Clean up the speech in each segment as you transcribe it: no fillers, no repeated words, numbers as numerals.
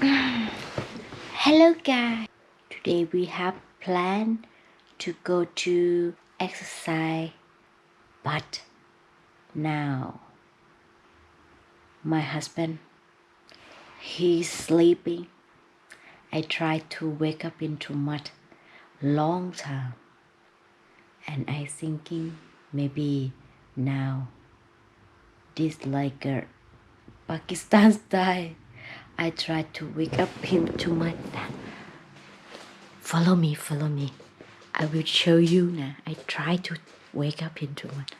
Hello guys. Today we have planned to go to exercise, but now my husband, he's sleeping. I tried to wake up into mud long time, and I thinking maybe now this like a Pakistan style. I tried to wake up him to mud. Follow me. I will show you now. I try to wake up into mud.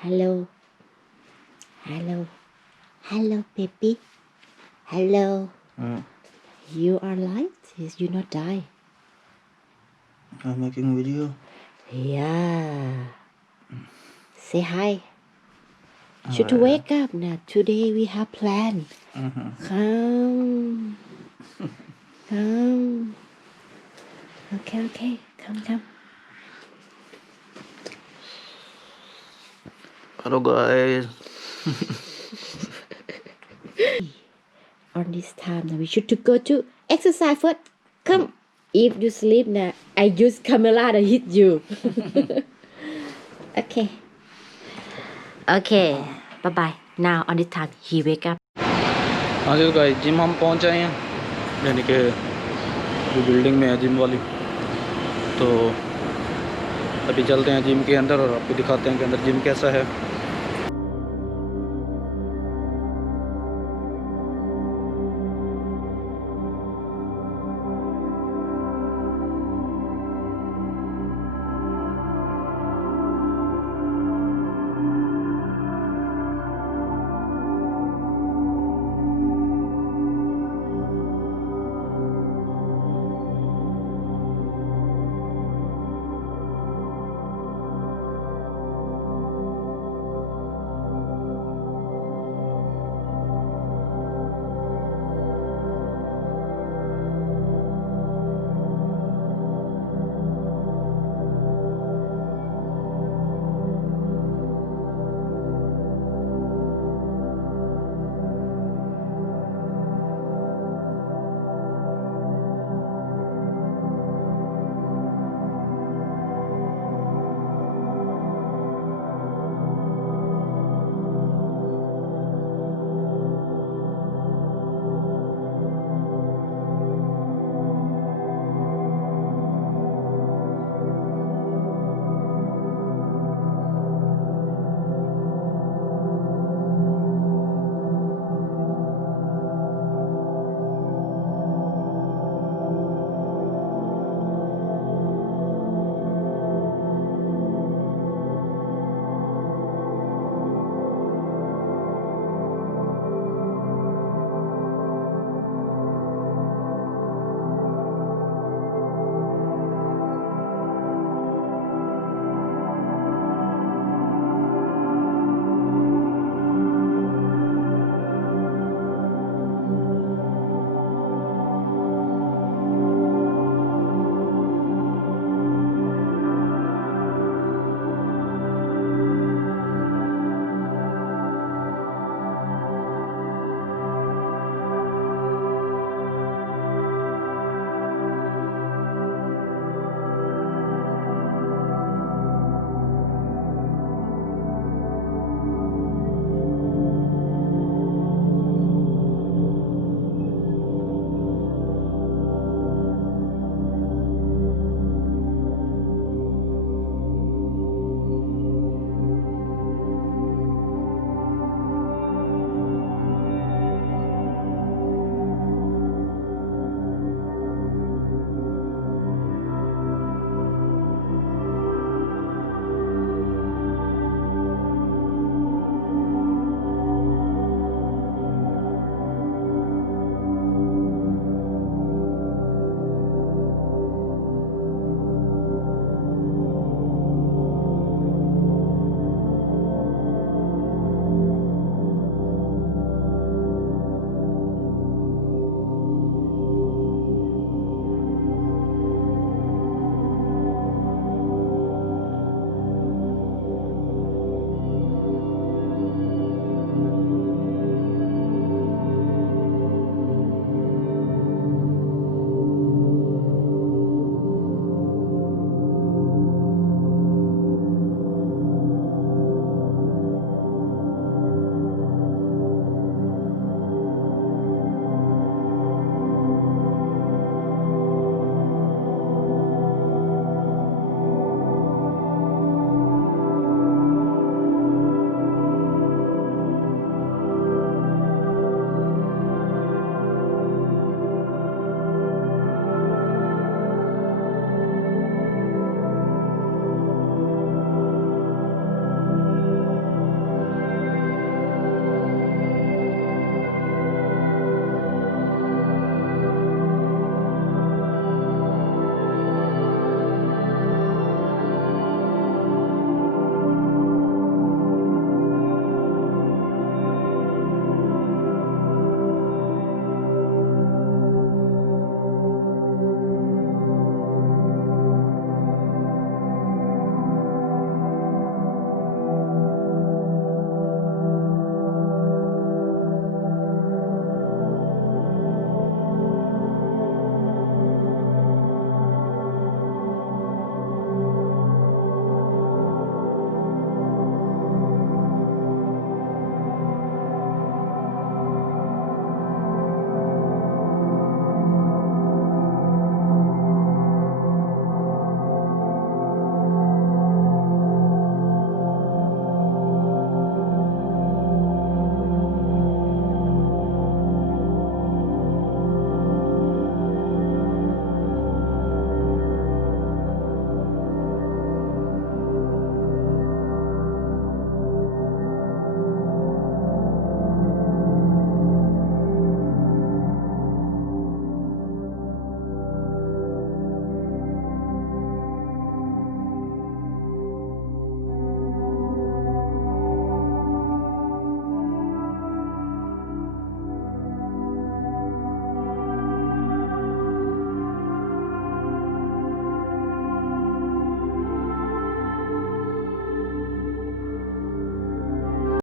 Hello, baby. Hello. You are alive? You not die? I'm making video. Yeah. Say hi. Should to wake up now. Today we have plan. Come. Okay. Come. Hello guys. On this time now we should to go to exercise first. Come. If you sleep now, I use camera to hit you. Okay. Bye. Now on this time he wake up. हाँ जी guys, gym हम पहुंच आए हैं, यानी कि जो बिल्डिंग में है जिम वाली। तो अभी चलते हैं जिम के अंदर और आपको दिखाते हैं कि अंदर जिम कैसा है।